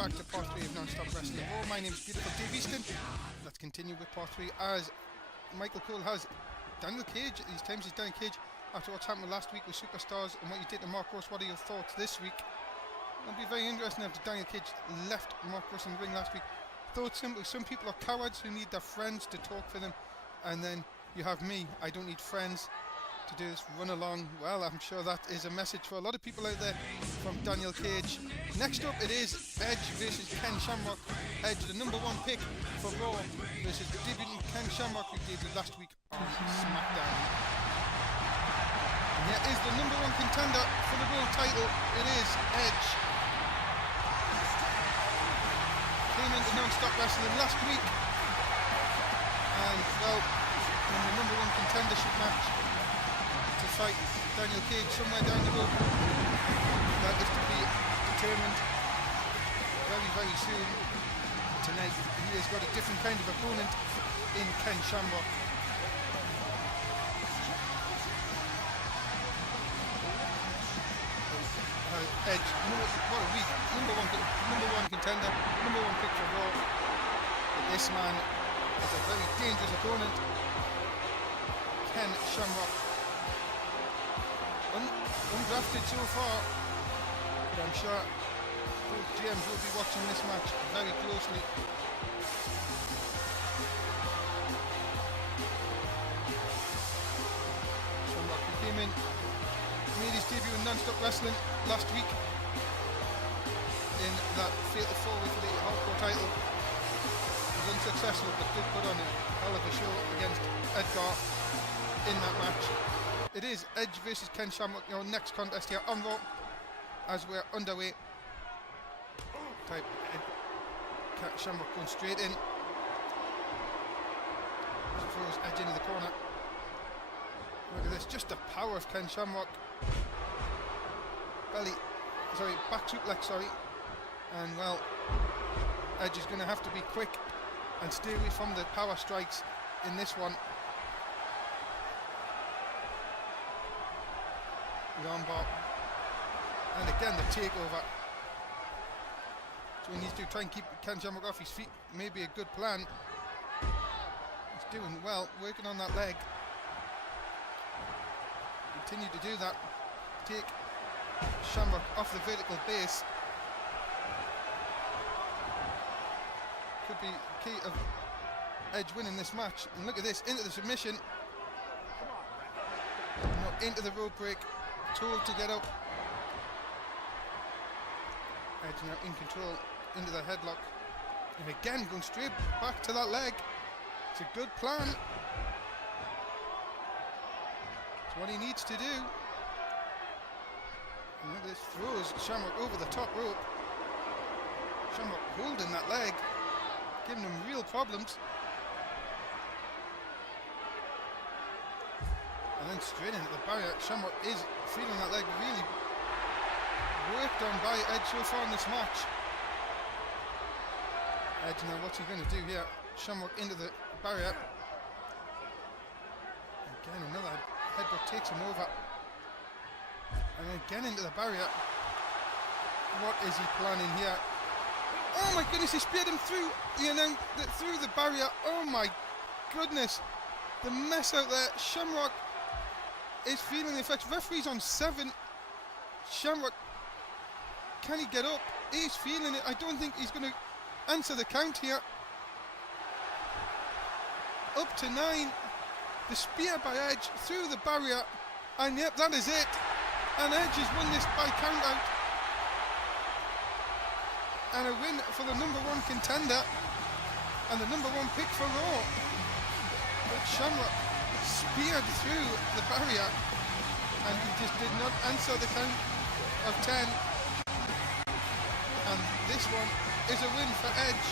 back to part 3 of Non-Stop Wrestling Raw. My name is Beautiful Dave Easton. Let's continue with part 3 as Michael Cole has Daniel Cage. These times he's Daniel Cage after what's happened last week with Superstars and what you did to Mark Ross. What are your thoughts this week? It'll be very interesting after Daniel Cage left Mark Ross in the ring last week. Thoughts simply, some people are cowards who need their friends to talk for them, and then you have me, I don't need friends to do this run along. Well, I'm sure that is a message for a lot of people out there from Daniel Cage. Next up it is Edge versus Ken Shamrock. Edge, the number 1 pick for Raw, versus debutant Ken Shamrock, who debuted last week on Smackdown. And here is the number 1 contender for the world title. It is Edge. Came into Non-Stop Wrestling last week, and well, in the number 1 contendership match to fight Daniel Cage somewhere down the road. That is to be determined very soon. Tonight he has got a different kind of opponent in Ken Shamrock. Edge, what a week. Number one contender, number 1 pick for Raw. But this man is a very dangerous opponent. Ken Shamrock. Undrafted so far, but I'm sure both GMs will be watching this match very closely. Shamrock, who came in, made his debut in Non-Stop Wrestling last week in that fatal 4-way for the hardcore title. Was unsuccessful, but did put on a hell of a show against Edgar in that match. It is Edge versus Ken Shamrock, your next contest here on Raw, as we're underway. Type Ken Shamrock going straight in. Throws Edge into the corner. Look at this, just the power of Ken Shamrock. Back suplex, and well, Edge is going to have to be quick and stay away from the power strikes in this one. The armbar, and again the takeover. So he needs to try and keep Ken Shamrock off his feet. Maybe a good plan. He's doing well, working on that leg. Continue to do that. Take Shamrock off the vertical base. Could be key of Edge winning this match. And look at this, into the submission. No, into the rope break. Told to get up. Edge now in control, into the headlock. And again going straight back to that leg. It's a good plan. It's what he needs to do. And look at this, throws Shamrock over the top rope. Shamrock holding that leg, giving him real problems. And then straight into the barrier. Shamrock is feeling that leg really worked on by Edge so far in this match. Edge now, what's he going to do here? Shamrock into the barrier. Again, another headbutt takes him over. And again into the barrier. What is he planning here? Oh my goodness, he speared him through the barrier. Oh my goodness. The mess out there. Shamrock is feeling the effects. Referee's on 7. Shamrock, can he get up? He's feeling it. I don't think he's going to answer the count here. Up to 9. The spear by Edge through the barrier. And yep, that is it. And Edge has won this by count out. And a win for the number 1 contender. And the number 1 pick for Raw. But Shamrock speared through the barrier, and he just did not answer the count of 10. And this one is a win for Edge.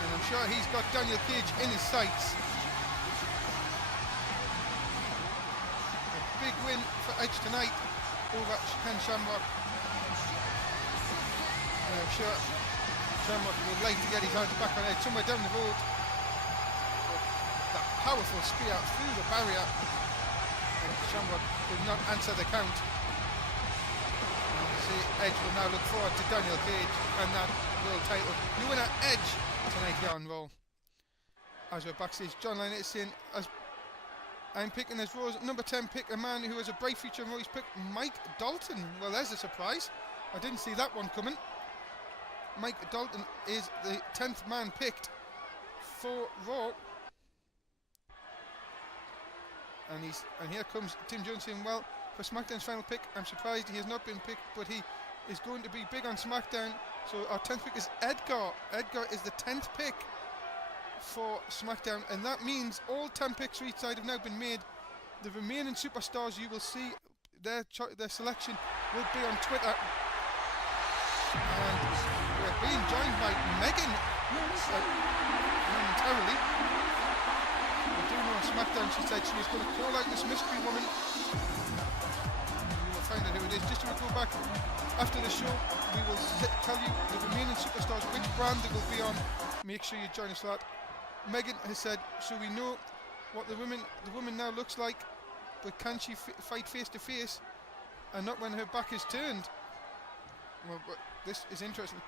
And I'm sure he's got Daniel Cage in his sights. A big win for Edge tonight over Ken Shamrock. And I'm sure Shamrock would like to get his hands back on Edge somewhere down the road. But that powerful spear through the barrier, and Shamrock did not answer the count. see, Edge will now look forward to Daniel Cage and that world title. New winner Edge tonight here on Raw. As we're backstage, John Lynott is saying, as I'm picking as Raw's number 10 pick, a man who has a bright future in Raw. He's picked Mike Dalton. Well, there's a surprise. I didn't see that one coming. Mike Dalton is the 10th man picked for Raw. And here comes Tim Jones saying, well, for SmackDown's final pick, I'm surprised he has not been picked, but he is going to be big on SmackDown. So our 10th pick is Edgar. Edgar is the 10th pick for SmackDown, and that means all 10 picks for each side have now been made. The remaining superstars, you will see their selection will be on Twitter. And we're being joined by Megan momentarily. We do know on SmackDown she said she is going to call out this mystery woman. We will find out who it is. Just to go back, after the show we will tell you the remaining superstars, which brand they will be on. Make sure you join us for that. Megan has said, so we know what the woman now looks like, but can she fight face to face and not when her back is turned? Well, this is interesting.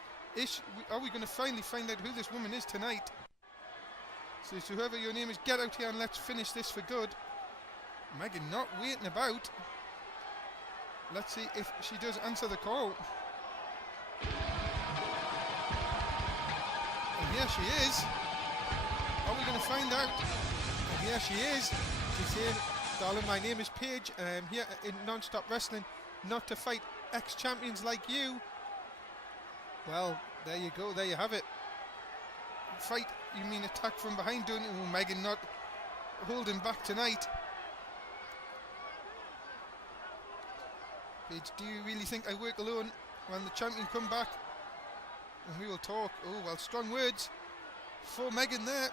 Are we going to finally find out who this woman is tonight? So whoever your name is, get out here and let's finish this for good. Megan not waiting about. Let's see if she does answer the call. And here she is. Are we going to find out? And here she is. She's saying, darling, my name is Paige. I'm here in Non-Stop Wrestling, not to fight ex-champions like you. Well, there you go. There you have it. Fight, you mean attack from behind, don't you? Oh, Megan not holding back tonight. Paige, do you really think I work alone? When the champion come back and we will talk. Oh, well, strong words for Megan there.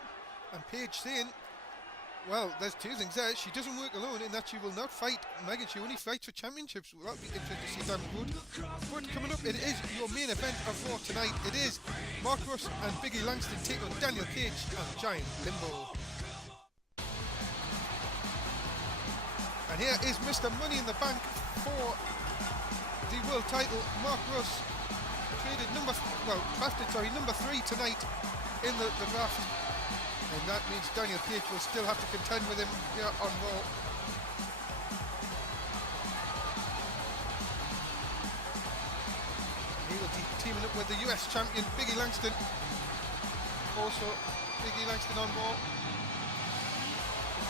And Paige saying, well, there's two things there. She doesn't work alone in that she will not fight Megan. She only fights for championships. Well, that'll be interesting to see down the road. But coming up, it is your main event of Raw tonight. It is Mark Russ and Biggie Langston take on Daniel Cage and Giant Limbo. And here is Mr. Money in the Bank for the world title. Mark Russ traded number 3 tonight in the draft. And that means Daniel Cage will still have to contend with him here on Raw. He will be teaming up with the US champion Biggie Langston. Also, Biggie Langston on Raw.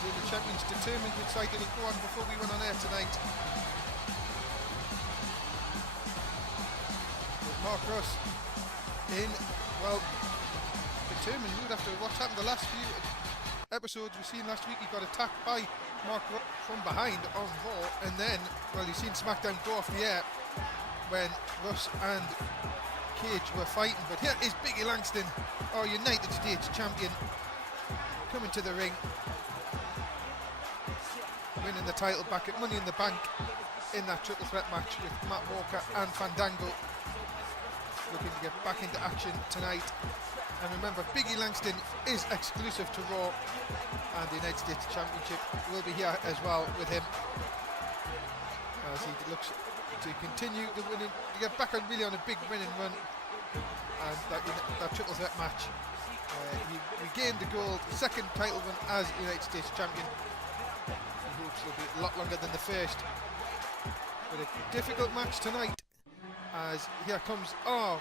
The champions determined which side they will go on before we went on air tonight. But Mark Russ in, well, determined mood after what's happened the last few episodes. We've seen last week he got attacked by Mark Russ from behind on Raw, and then, well, you've seen SmackDown go off the air when Russ and Cage were fighting. But here is Biggie Langston, our United States champion, coming to the ring, winning the title back at Money in the Bank in that triple threat match with Matt Walker and Fandango. Looking to get back into action tonight. And remember, Biggie Langston is exclusive to Raw, and the United States Championship will be here as well with him, as he looks to continue the winning, to get back on really on a big winning run. And that triple threat match, he regained the gold, second title win as United States Champion. He hopes it'll be a lot longer than the first. But a difficult match tonight, as here comes our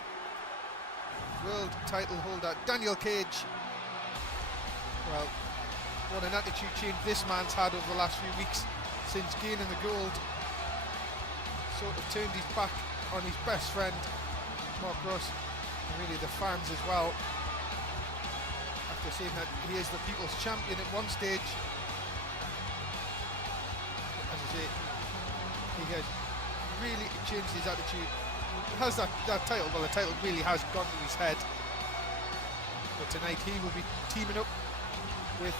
world title holder Daniel Cage. Well, what an attitude change this man's had over the last few weeks since gaining the gold. Sort of turned his back on his best friend Mark Russ, and really the fans as well, after saying that he is the people's champion at one stage. As I say, he has really changed his attitude. Has that title, well, the title really has gone to his head. But tonight he will be teaming up with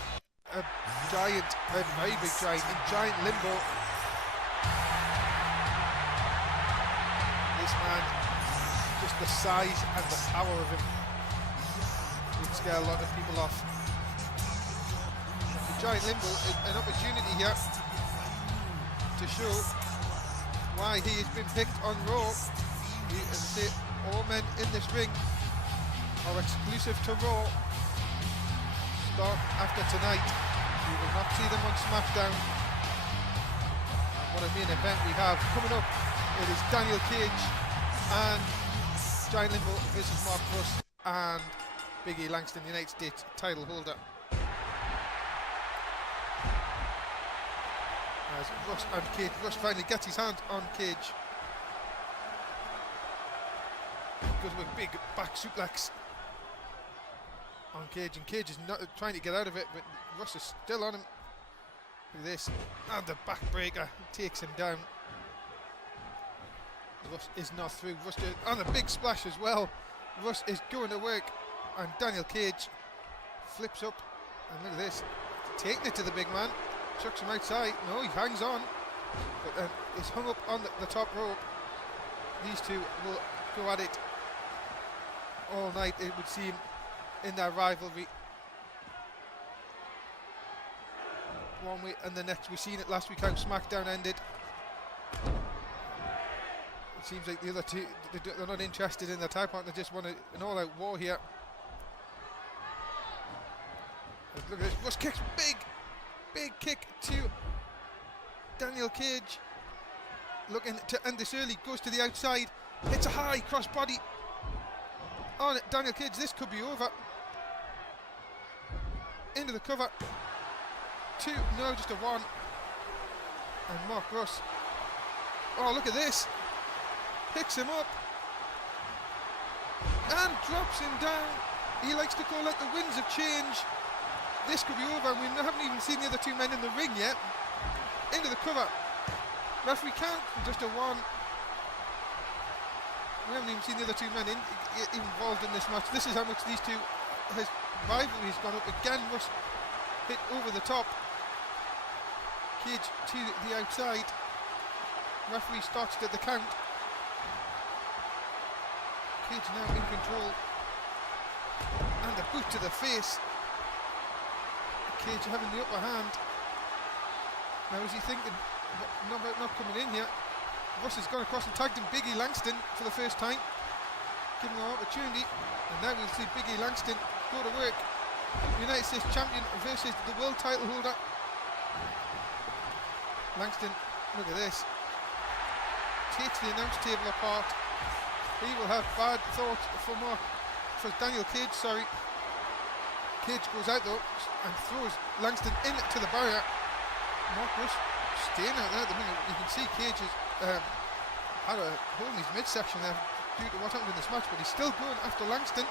a giant, a very big giant, in Giant Limbo. This man, just the size and the power of him would scare a lot of people off. The Giant Limbo is an opportunity here to show why he has been picked on Raw. and say all men in this ring are exclusive to Raw. Start after tonight. You will not see them on SmackDown. And what a main event we have coming up. It is Daniel Cage and Giant Limbo versus Mark Russ and Big E Langston, United States title holder. As Russ and Cage, Russ finally gets his hand on Cage. Goes with a big back suplex on Cage, and Cage is not trying to get out of it, but Russ is still on him. Look at this, and the backbreaker takes him down. Russ is not through. Russ on a big splash as well. Russ is going to work, and Daniel Cage flips up, and look at this, taking it to the big man, chucks him outside. No, he hangs on, but then he's hung up on the top rope. These two will go at it all night, it would seem, in their rivalry. One way and the next. We've seen it last week how SmackDown ended. It seems like the other two, they're not interested in their tag partner, they just want an all-out war here. And look at this, Russ kicks, big kick to Daniel Cage. Looking to end this early, goes to the outside, hits a high cross body on it. Daniel Cage, this could be over. Into the cover. 2, no, just a 1. And Mark Russ, oh look at this, picks him up and drops him down. He likes to call it the winds of change. This could be over, and we haven't even seen the other two men in the ring yet. Into the cover. Referee count, just a 1. We haven't even seen the other two men involved in this match. This is how much these two, his rivalry has gone up. Again, Russ hit over the top. Cage to the outside. Referee starts at the count. Cage now in control. And a boot to the face. Cage having the upper hand. Now is he thinking about not coming in here? Russ has gone across and tagged in Big E Langston for the first time, giving him an opportunity, and now we'll see Big E Langston go to work. United States champion versus the world title holder. Langston, look at this, takes the announce table apart. He will have bad thoughts for Daniel Cage, sorry. Cage goes out though and throws Langston into the barrier. Mark Russ staying out there at the minute. You can see Cage has had a hole in his midsection there due to what happened in this match, but he's still going after Langston.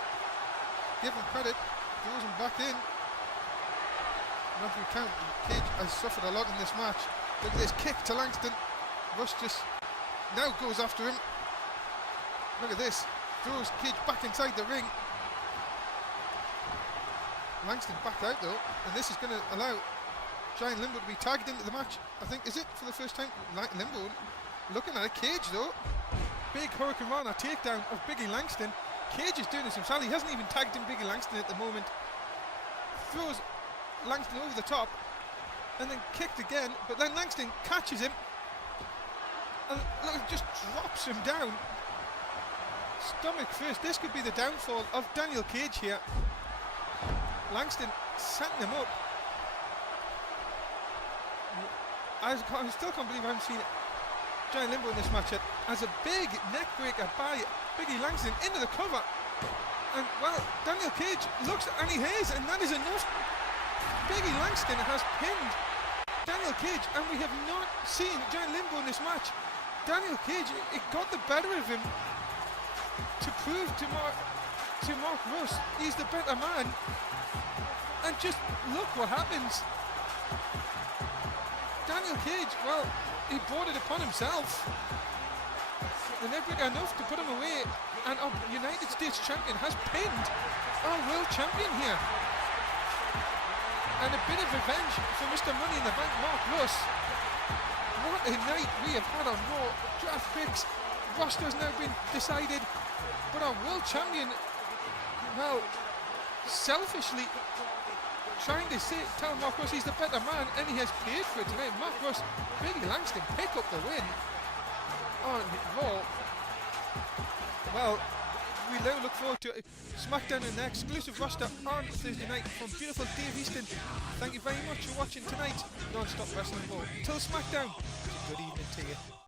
Give him credit, throws him back in. Referee count. Cage has suffered a lot in this match. Look at this kick to Langston. Russ just now goes after him. Look at this, throws Cage back inside the ring. Langston back out though, and this is going to allow Giant Limbo to be tagged into the match. I think, is it for the first time? Limbo looking at a Cage though. Big Hurricane Rana takedown of Big E Langston. Cage is doing this himself. He hasn't even tagged in Big E Langston at the moment. Throws Langston over the top and then kicked again, but then Langston catches him and look, just drops him down. Stomach first. This could be the downfall of Daniel Cage here. Langston setting him up. I still can't believe I haven't seen Giant Limbo in this match yet. As a big neck breaker by Big E Langston into the cover. And well, Daniel Cage looks and he hears, and that is enough. Big E Langston has pinned Daniel Cage, and we have not seen Giant Limbo in this match. Daniel Cage, it got the better of him to prove to Mark Russ he's the better man. And just look what happens. Daniel Cage, well, he brought it upon himself. The neck breaker enough to put him away, and our United States champion has pinned our world champion here. And a bit of revenge for Mr. Money in the Bank, Mark Russ. What a night we have had on Raw. Draft picks, roster's now been decided, but our world champion, well, selfishly trying to tell Mark Russ he's the better man, and he has paid for it tonight. Mark Russ, Big E Langston pick up the win on Raw. Well, we now look forward to SmackDown and the exclusive roster on Thursday night from beautiful Dave Easton. Thank you very much for watching tonight. Non-stop wrestling. Till SmackDown. Good evening to you.